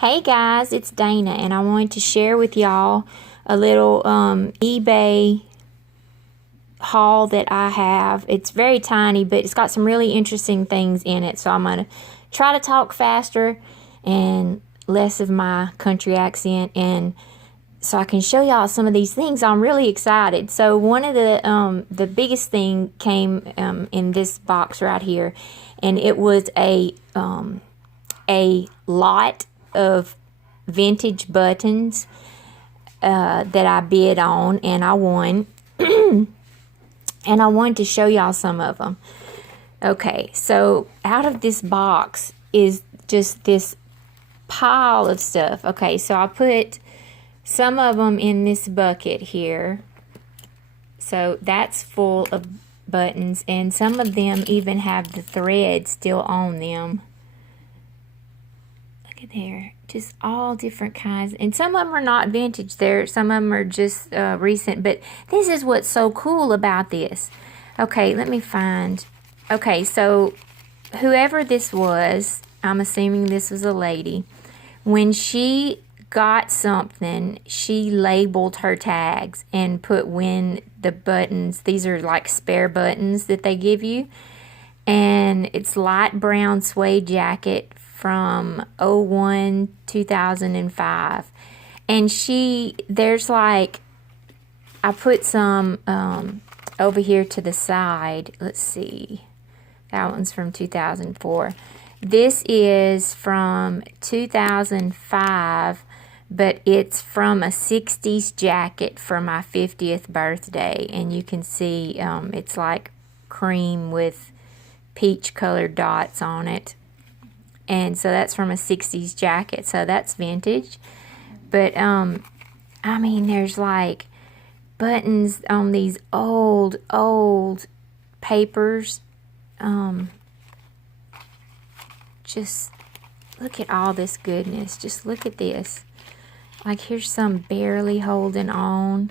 Hey guys, it's Dana, and I wanted to share with y'all a little eBay haul that I have. It's very tiny, but it's got some really interesting things in it. So I'm going to try to talk faster and less of my country accent, and so I can show y'all some of these things. I'm really excited. So one of the biggest thing came in this box right here, and it was a lot of vintage buttons that I bid on, and I won. And I wanted to show y'all some of them. Okay, so out of this box is just this pile of stuff. Okay, so I put some of them in this bucket here. So that's full of buttons, and some of them even have the thread still on them. Look at there, just all different kinds, and some of them are not vintage. Some of them are just recent, but this is what's so cool about this. Okay, let me find. Okay, so whoever this was, I'm assuming this was a lady. When she got something, she labeled her tags and put when the buttons, these are like spare buttons that they give you, and it's light brown suede jacket from 01 2005. And there's like, I put some over here to the side. Let's see, that one's from 2004. This is from 2005, but it's from a 60s jacket for my 50th birthday, and you can see it's like cream with peach colored dots on it. And so that's from a 60s jacket, so that's vintage. But I mean, there's like buttons on these old papers. Just look at all this goodness. Just look at this. Like, here's some barely holding on.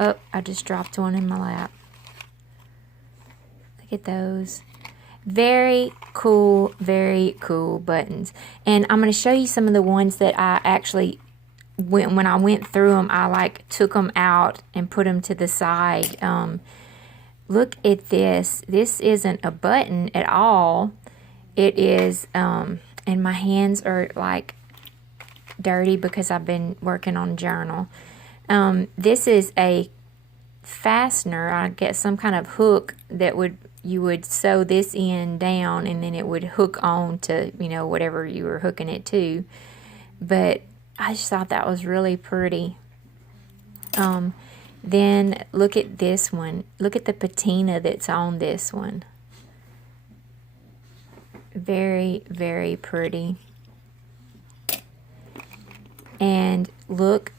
Oh, I just dropped one in my lap. Look at those. Very cool buttons. And I'm going to show you some of the ones that I actually, when I went through them, I like took them out and put them to the side. Look at this. This isn't a button at all. It is, and my hands are like dirty because I've been working on a journal. This is a fastener, I guess some kind of hook that you would sew this end down, and then it would hook on to, whatever you were hooking it to. But I just thought that was really pretty. Then look at this one. Look at the patina that's on this one. Very, very pretty. And look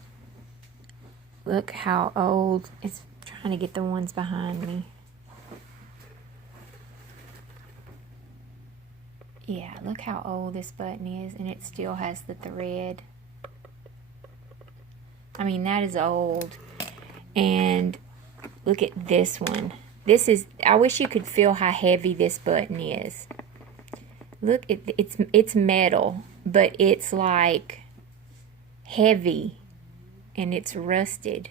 how old. It's trying to get the ones behind me. Yeah, look how old this button is, and it still has the thread. I mean, that is old. And look at this one. I wish you could feel how heavy this button is. Look, it's metal, but it's like heavy, and it's rusted.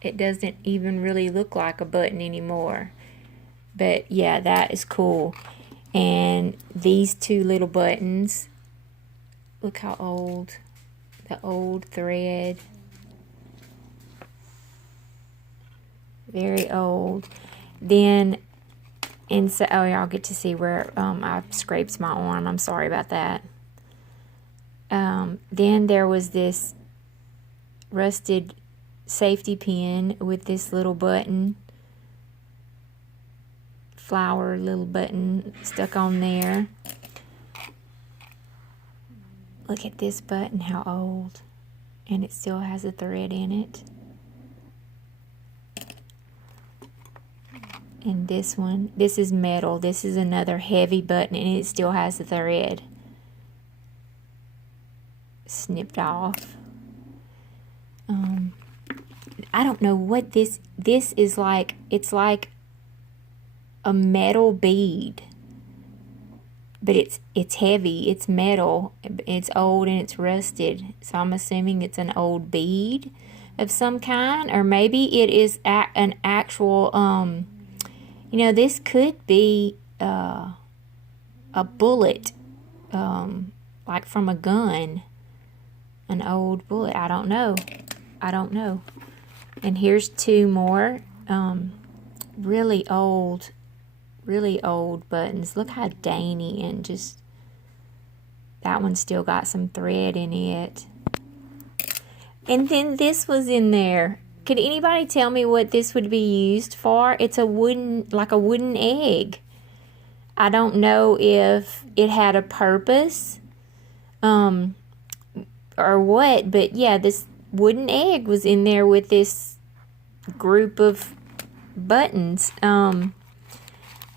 It doesn't even really look like a button anymore. But yeah, that is cool. And these two little buttons, look how old. The old thread. Very old. Then inside, oh, y'all get to see where I scraped my arm. I'm sorry about that. Then there was this rusted safety pin with this little button, flower little button stuck on there. Look at this button, how old, and it still has a thread in it. And this one, this is metal. This is another heavy button, and it still has the thread snipped off. I don't know what this is like. It's like a metal bead. but it's heavy. It's metal. It's old and it's rusted. So I'm assuming it's an old bead of some kind, or maybe it is an actual. This could be a bullet, like from a gun, an old bullet. I don't know. And here's two more, really old buttons. Look how dainty, and just that one still got some thread in it. And then this was in there. Could anybody tell me what this would be used for? It's like a wooden egg. I don't know if it had a purpose, or what, but yeah, this wooden egg was in there with this group of buttons.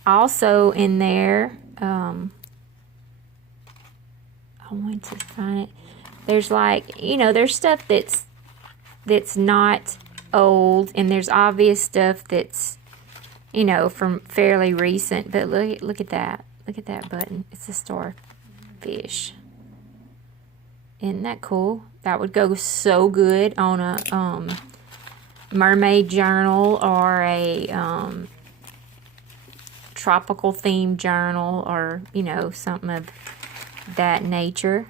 Also in there, I want to find it. There's there's stuff that's not old, and there's obvious stuff that's, from fairly recent. But look at that. Look at that button. It's a starfish. Isn't that cool? That would go so good on a mermaid journal, or a tropical themed journal, or something of that nature.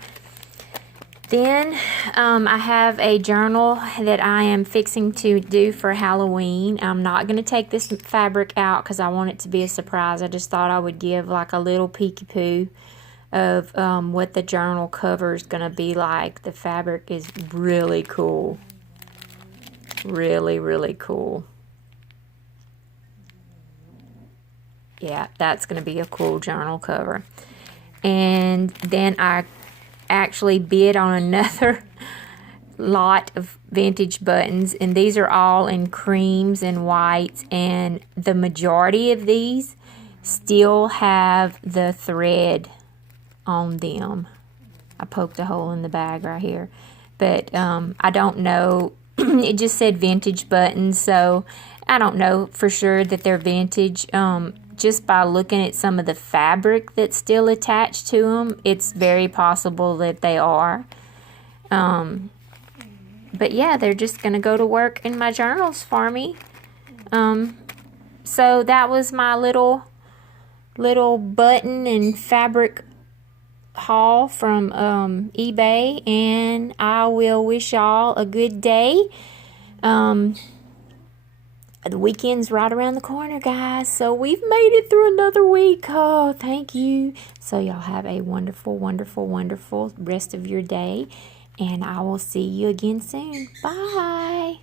Then I have a journal that I am fixing to do for Halloween. I'm not going to take this fabric out because I want it to be a surprise. I just thought I would give like a little peeky-poo of what the journal cover is going to be like. The fabric is really cool. Really, really cool. Yeah, that's going to be a cool journal cover. And then I actually bid on another lot of vintage buttons, and these are all in creams and whites, and the majority of these still have the thread on them. I poked a hole in the bag right here, but I don't know. It just said vintage buttons, so I don't know for sure that they're vintage. Just by looking at some of the fabric that's still attached to them, it's very possible that they are. But yeah, they're just going to go to work in my journals for me. So that was my little button and fabric haul from eBay, and I will wish y'all a good day. The weekend's right around the corner, guys, so we've made it through another week. Oh, thank you. So y'all have a wonderful, wonderful, wonderful rest of your day, and I will see you again soon. Bye.